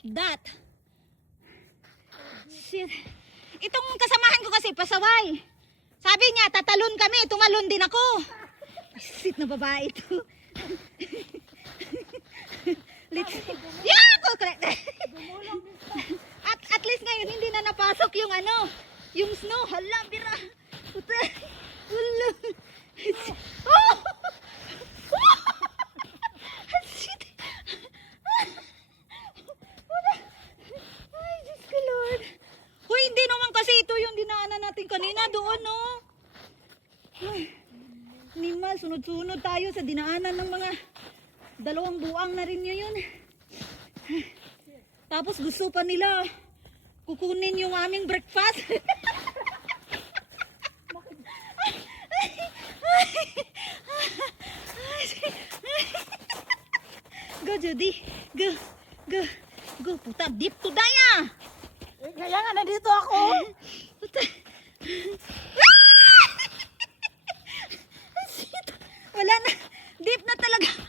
at that. Shit. Itong kasamahan ko kasi pasaway. Sabi niya, tatalon kami, tumalon din ako. Shit na babae ito. Yeah, correct. At least ngayon hindi na napasok yung ano, yung snow. Hala, bira. Puta. Hala. Oh! Shit. Ay, Diyos ko Lord. Hoy, hindi naman kasi ito yung dinaanan natin kanina doon, no? Ay, Nima, sunod-sunod tayo sa dinaanan ng mga 2 buwang na rin yun. Tapos gusto pa nila kukunin yung aming breakfast. Go, Judy. Go. Go. Go. Puta, deep to daya. Kaya nga nandito ako. Puta. Wala na. Deep na talaga.